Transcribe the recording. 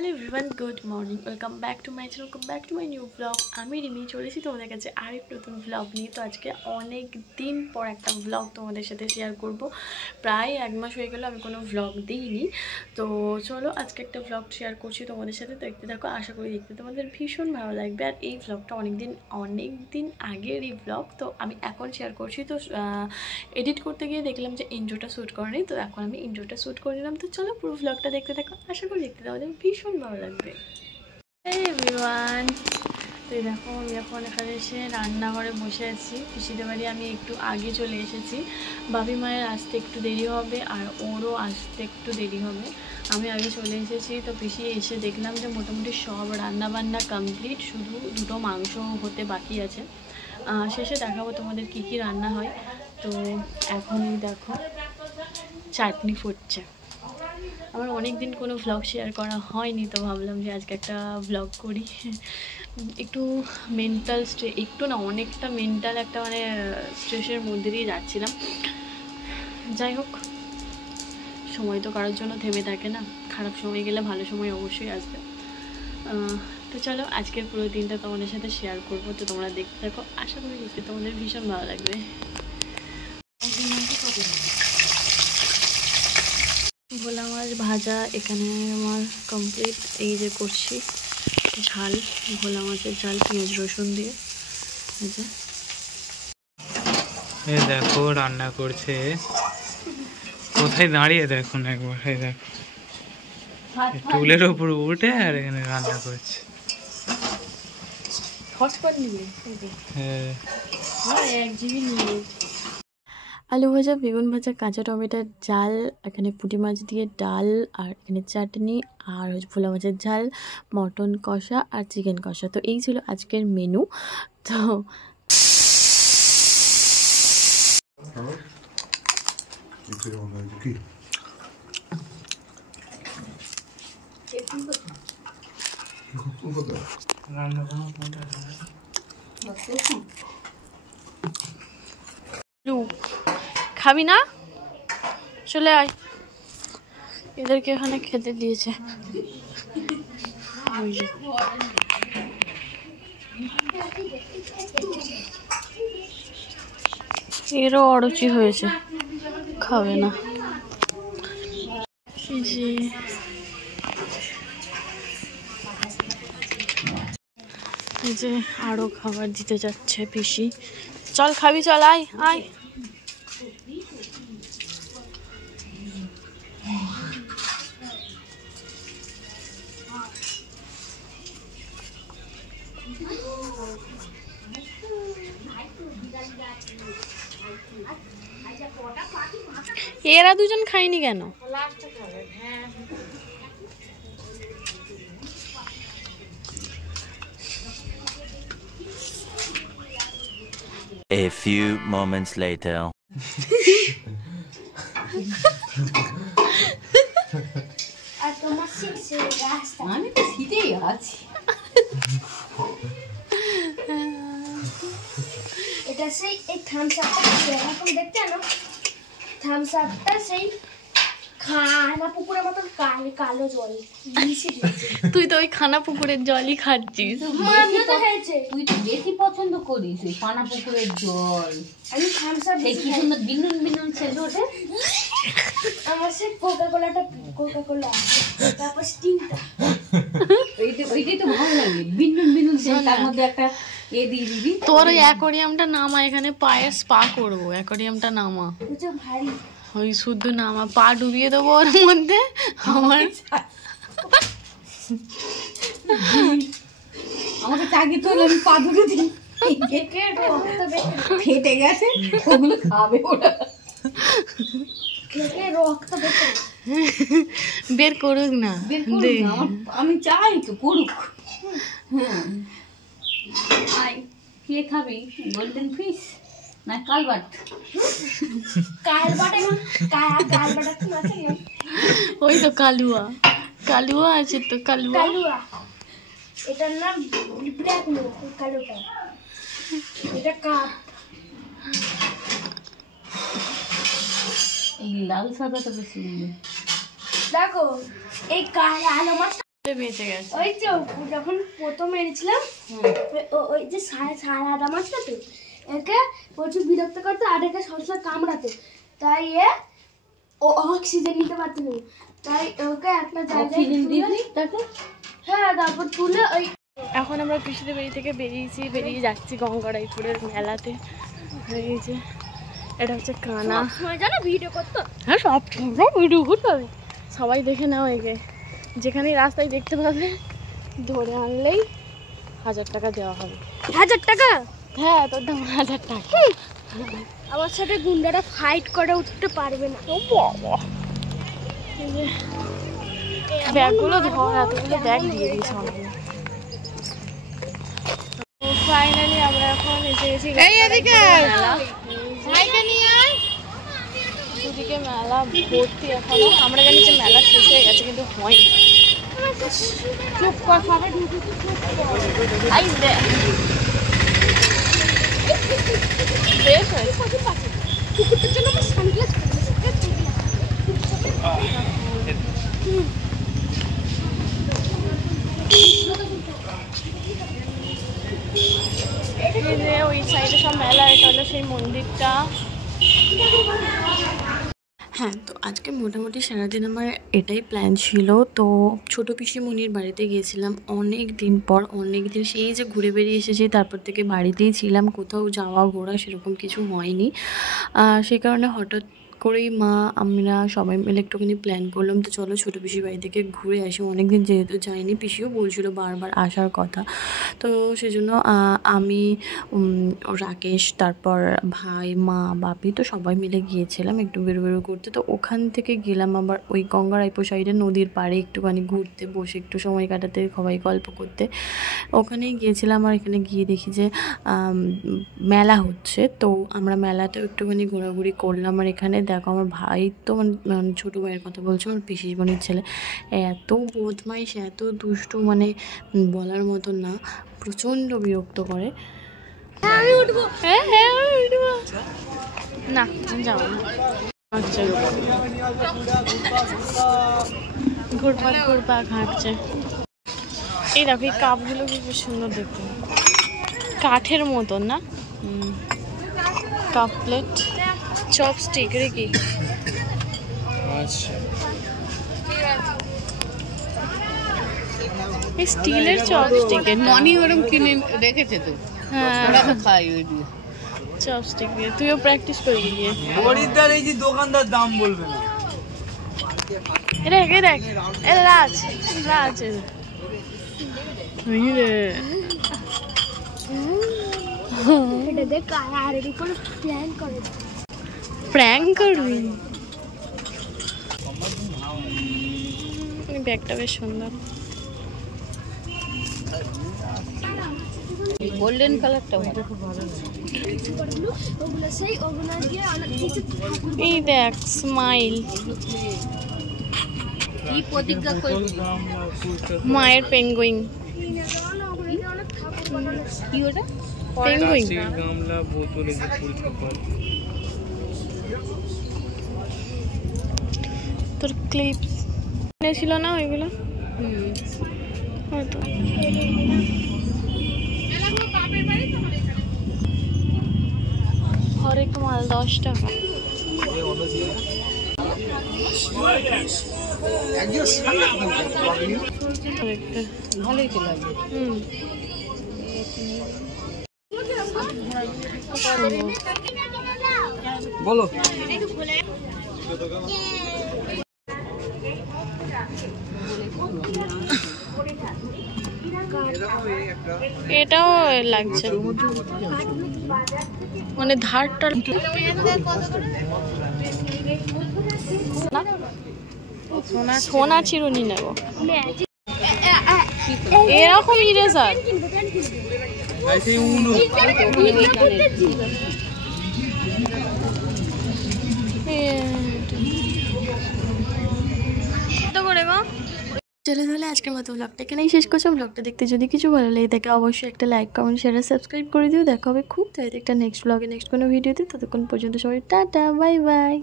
Hello everyone, good morning. Welcome back to my channel, welcome back to my new blog. আমি রিমি চলেছি তোমাদের কাছে আরেক নতুন ব্লগ নিয়ে। তো আজকে অনেক দিন পর একটা ব্লগ তোমাদের সাথে শেয়ার করব। প্রায় 1 মাস হয়ে গেল আমি কোনো ব্লগ দিইনি। তো চলো আজকে একটা ব্লগ শেয়ার করছি তোমাদের সাথে। দেখতে থাকো, আশা করি দেখতে তোমাদের ভীষণ ভালো লাগবে। আর এই ব্লগটা অনেক দিন আগের এই ব্লগ, তো আমি এখন শেয়ার করছি। তো এডিট করতে গিয়ে দেখলাম যে ইন্ট্রোটা শ্যুট করেনি, তো এখন আমি ইন্ট্রোটা শ্যুট করে নিলাম। তো চলো পুরো ব্লগটা দেখতে থাকো, আশা করি দেখতে তোমাদের ভীষণ ভালো লাগবে। এই এভরিওয়ান, তো দেখো আমি এখন এখানে এসে রান্নাঘরে বসে আছি। পিসিদের বাড়ি আমি একটু আগে চলে এসেছি। বাবি মায়ের আসতে একটু দেরি হবে আর ওরও আসতে একটু দেরি হবে। আমি আগে চলে এসেছি। তো পিসি এসে দেখলাম যে মোটামুটি সব রান্নাবান্না কমপ্লিট, শুধু দুটো মাংস হতে বাকি আছে। শেষে দেখাবো তোমাদের কি কি রান্না হয়। তো এখনই দেখো চাটনি ফুটছে। আমার অনেক দিন কোনো ভ্লগ শেয়ার করা হয়নি, তো ভাবলাম যে আজকে একটা ভ্লগ করি। একটু মেন্টাল একটু না অনেকটা মেন্টাল একটা স্ট্রেসের মধ্যে দিয়ে যাচ্ছিলাম। যাই হোক, সময় তো কারোর জন্য থেমে থাকে না, খারাপ সময় গেলে ভালো সময় অবশ্যই আসবে। তো চলো আজকের পুরো দিনটা তোমাদের সাথে শেয়ার করবো। তো তোমরা দেখতে থাকো, আশা করি দেখতে তোমাদের ভীষণ ভালো লাগবে। ভোলা মাছ ভাজা এখানে আমার কমপ্লিট। এই যে করছি ঝাল, ভোলা মাছের ঝাল পেঁয়াজ রসুন দিয়ে। এই দেখো রান্না করছে, কোথায় দাঁড়িয়ে দেখুন একবার। এই দেখো টুলের ওপর উঠে আর এখানে রান্না করছে। আলু ভাজা, বেগুন ভাজা, কাঁচা টমেটোর ঝাল, এখানে পুঁটি মাছ দিয়ে ডাল, আর এখানে চাটনি, আর ভোলা মাছের ঝাল, মটন কষা আর চিকেন কষা। তো এই ছিল আজকের মেনু। তো খাবি না, চলে আয়। এদেরকে এখানে খেতে দিয়েছে। এরও অরুচি হয়েছে, খাবে না। এই যে আরো খাবার দিতে যাচ্ছে পিসি। চল খাবি, চল আয় আয়। এরা দুজন খায়নি কেন? A few moments later. আমি তো শীতেই আছি। এটা সেই এই থামস আপটা এরকম দেখতে না, থামস আপটা সেই খানা পুকুরের মতন কালো জল মিশে দিয়েছে। তুই তো ওই খানা পুকুরের জলই খাচ্ছিস। তুই তো বেশি পছন্দ করিস ওই খানা পুকুরের জল। আমি থামস আপ কি সুন্দর বিনুন বিনুন ছেলে ওঠে। আমার সে কোকা কোলা তারপর স্টিংটা, ওইটাই তো ভালো লাগে। বিনুন বিনুন তার মধ্যে একটা এ দিয়ে দিবি। তোর ওই অ্যাকোরিয়ামটা নামা, এখানে পায়ে স্পা করবো। অ্যাকোরিয়ামটা নামা, ভারী ওই শুদ্ধ নামা, পা ডুবিয়ে দেবো ওর মধ্যে। আমার আমাকে চাকরি তো আমি পা দুটো দিই, ফেটে গেছে, ওগুলো খাবে ওরা। বের করুক না, আমি চাই তো করুক। কে খাবি গোল্ডেন ফিশ না কালবাট? ওই তো কালুয়া, কালুয়া আছে তো, কালুয়া। এটার নাম ব্ল্যাক মুখ, কালোটা। এটা কাপ। এই লাল সাদাটা বেশি দেখো, এই কালো মাছ বেঁচে গেছে। ওই যে যখন প্রথম এনেছিলাম ওই যে সাদা মাছটা তো একে প্রচুর বিরক্ত করতো আর একে সবসময় কামড়াতো, তাই ও অক্সিজেন নিতে পারতো না, তাই ওকে একটা জায়গায় হ্যাঁ তারপর তুলে ওই। এখন আমরা কৃষিতে বাড়ি থেকে বেরিয়ে যাচ্ছি গঙ্গারাইপুরের মেলাতে। এই যে এটা হচ্ছে কানা, জানো ভিডিও করতো। হ্যাঁ সব ভিডিও করতে হবে, সবাই দেখে নাও। এগে যেখানেই রাস্তায় দেখতে পাবে ধরে আনলেই 1000 টাকা দেওয়া হবে। 1000 টাকা? হ্যাঁ তোর দাম 1000 টাকা। আমার সাথে গুন্ডারা ফাইট করে উঠতে পারবে না। ও বাবা, এই যে ব্যাগগুলো ধর, এতগুলো ব্যাগ দিয়ে দিয়েছে আমাকে। ফাইনালি আমরা এখন এসে গেছি মেলা। দুদিকে মেলা ভর্তি এখনো, আমরা জানি যে মেলা শেষ হয়ে গেছে কিন্তু হয়নি। চুপ কর সবাই, বেশ হয়েছে। কুকুরটার জন্য আমার সানগ্লাস ওই সাইডে সব মেলা, এটা হলো সেই মন্দিরটা। হ্যাঁ, তো আজকে মোটামুটি সারাদিন আমার এটাই প্ল্যান ছিল। তো ছোটো পিসিমণির বাড়িতে গিয়েছিলাম অনেক দিন পর, অনেক দিন সেই যে ঘুরে বেরিয়ে এসেছি, তারপর থেকে বাড়িতেই ছিলাম, কোথাও যাওয়া ঘোরা সেরকম কিছু হয়নি। সেই কারণে হঠাৎ করেই মা আমরা সবাই মিলে একটুখানি প্ল্যান করলাম, তো চলো ছোটো পিসির বাড়ি থেকে ঘুরে আসি। অনেক দিন যেহেতু যাইনি, পিসিও বলছিল বারবার আসার কথা, তো সেজন্য আমি রাকেশ, তারপর ভাই, মা, বাপি, তো সবাই মিলে গিয়েছিলাম একটু বেরো করতে। তো ওখান থেকে গেলাম আবার ওই গঙ্গারাইপুর সাইডে নদীর পাড়ে একটুখানি ঘুরতে, বসে একটু সময় কাটাতে, সবাই গল্প করতে ওখানেই গিয়েছিলাম। আর এখানে গিয়ে দেখি যে মেলা হচ্ছে, তো আমরা মেলাতেও একটুখানি ঘোরাঘুরি করলাম। আর এখানে দেখো আমার ভাই, তো মানে ছোটো ভাইয়ের কথা বলছো, আমার পিসির বোনের ছেলে, এত বদমাইশ, এত দুষ্টু, মানে বলার মতো না, প্রচণ্ড বিরক্ত করে। আমি উঠবো। হ্যাঁ হ্যাঁ আমি উঠবো না, যাও না। আচ্ছা, ঘুরপাক হাঁটছে। এই দেখো এই কাপগুলো কি সুন্দর দেখতে, কাঠের মতন না? কাপ প্লেট, চপস্টিক রে কি? আচ্ছা, এই স্টিলের চপস্টিক, মনি ওরকম কিনে রেখেছে তো, হ্যাঁ ওরা তো খাই ওই দিয়ে। চপস্টিক দিয়ে তুইও প্র্যাকটিস করবি গিয়ে। খরিদ্দার এই যে দোকানদার দাম বলবে না। দেখ দেখ, এটা রাজ এটা দেখ আর এর উপর প্ল্যান করে প্র্যাঙ্ক করবি। ব্যাগটা বেশ সুন্দর, গোল্ডেন কালারটা ওগুলো সেই ওগুলো দিয়ে অনেক কিছু। এই দেখ স্মাইল, কি প্রতিজ্ঞা করবি? মায়ের পেঙ্গুইন, কি ওটা? পেঙ্গুইন গামলা, বোতলে যে পরীক্ষা করে তোর ক্লিপ ছিল না ওইগুলো? হয়তো। হরেক মাল 10 টাকা। ভালোই তো লাগবে। বলো। এটাও লাগছে, মানে ধারটা সোনা চিরুনি নেব, এরকম ইরেজার। চলে তাহলে আজকের মতো ব্লগটা এখানেই শেষ করছি। ব্লগটা দেখতে যদি কিছু ভালো লাগে থাকে অবশ্যই একটা লাইক, কমেন্ট, শেয়ার, সাবস্ক্রাইব করে দিও। দেখা হবে খুব তাড়াতাড়ি একটা নেক্সট ব্লগে, নেক্সট কোনো ভিডিওতে। ততক্ষণ পর্যন্ত সবাই টাটা, বাই বাই।